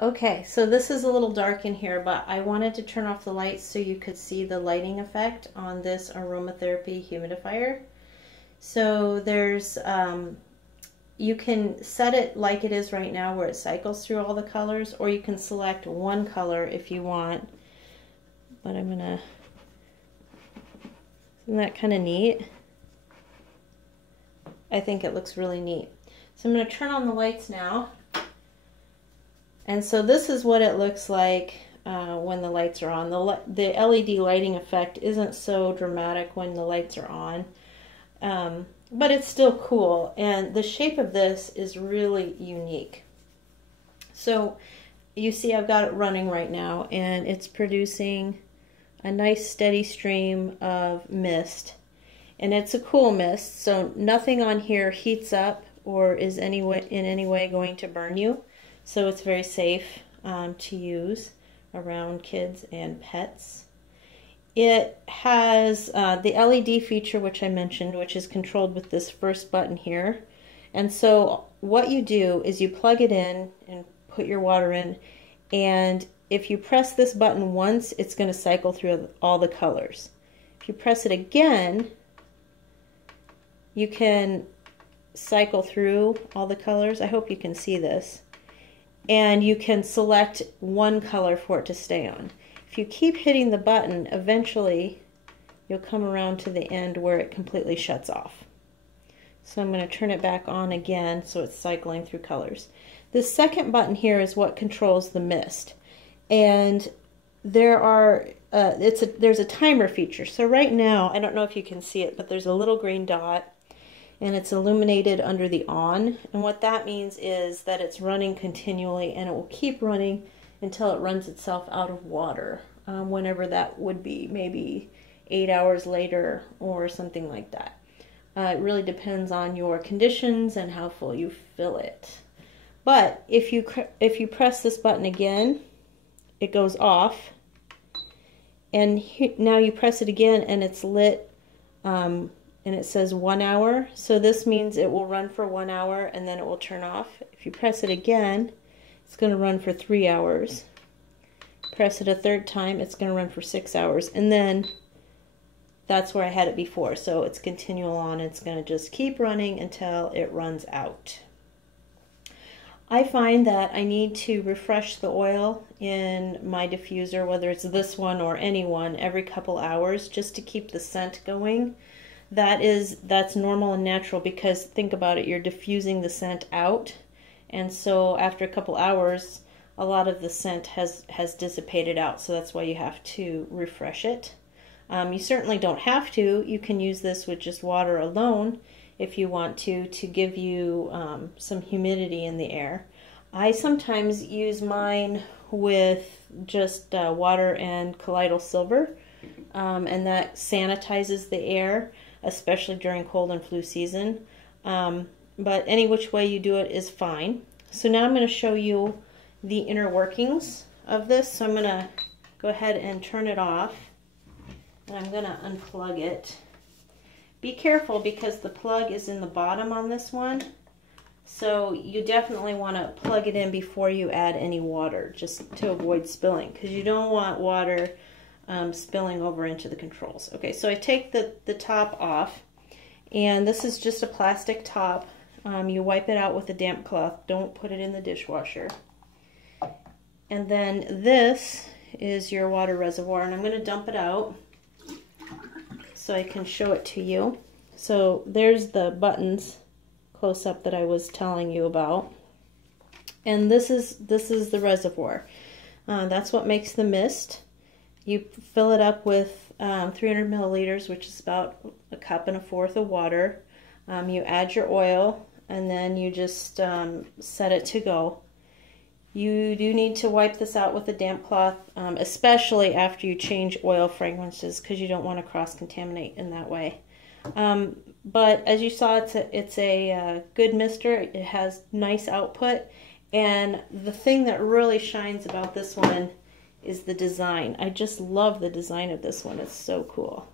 Okay, so this is a little dark in here, but I wanted to turn off the lights so you could see the lighting effect on this aromatherapy humidifier. So there's, you can set it like it is right now where it cycles through all the colors, or you can select one color if you want. But I'm gonna, isn't that kind of neat? I think it looks really neat. So I'm gonna turn on the lights now. And so this is what it looks like when the lights are on. The LED lighting effect isn't so dramatic when the lights are on, but it's still cool. And the shape of this is really unique. So you see I've got it running right now, and it's producing a nice steady stream of mist. And it's a cool mist, so nothing on here heats up or is in any way going to burn you. So it's very safe to use around kids and pets. It has the LED feature, which I mentioned, which is controlled with this first button here. And so what you do is you plug it in and put your water in, and if you press this button once, it's going to cycle through all the colors. If you press it again, you can cycle through all the colors. I hope you can see this. And you can select one color for it to stay on. If you keep hitting the button, eventually you'll come around to the end where it completely shuts off. So I'm going to turn it back on again so it's cycling through colors. This second button here is what controls the mist. And there are there's a timer feature. So right now, I don't know if you can see it, but there's a little green dot, and it's illuminated under the on, and what that means is that it's running continually, and it will keep running until it runs itself out of water, whenever that would be, maybe 8 hours later or something like that. It really depends on your conditions and how full you fill it. But if you press this button again, it goes off, and now you press it again and it's lit, and it says 1 hour, so this means it will run for 1 hour and then it will turn off. If you press it again, it's going to run for 3 hours. Press it a third time, it's going to run for 6 hours, and then that's where I had it before, so it's continual on. It's going to just keep running until it runs out. I find that I need to refresh the oil in my diffuser, whether it's this one or any one, every couple hours, just to keep the scent going. That's normal and natural, because think about it, you're diffusing the scent out, and so after a couple hours a lot of the scent has dissipated out, so that's why you have to refresh it. You certainly don't have to. You can use this with just water alone if you want to give you some humidity in the air. I sometimes use mine with just water and colloidal silver, and that sanitizes the air, especially during cold and flu season. But any which way you do it is fine. So now I'm going to show you the inner workings of this. So I'm going to go ahead and turn it off, and I'm going to unplug it. Be careful, because the plug is in the bottom on this one, so you definitely want to plug it in before you add any water, just to avoid spilling, because you don't want water spilling over into the controls. Okay, so I take the top off, and this is just a plastic top. You wipe it out with a damp cloth. Don't put it in the dishwasher. And then this is your water reservoir, and I'm going to dump it out so I can show it to you. So there's the buttons close up that I was telling you about, and this is the reservoir. That's what makes the mist. You fill it up with 300 milliliters, which is about 1.25 cups of water. You add your oil, and then you just set it to go. You do need to wipe this out with a damp cloth, especially after you change oil fragrances, because you don't want to cross-contaminate in that way. But as you saw, it's a good mister. It has nice output, and the thing that really shines about this one is the design. I just love the design of this one. It's so cool.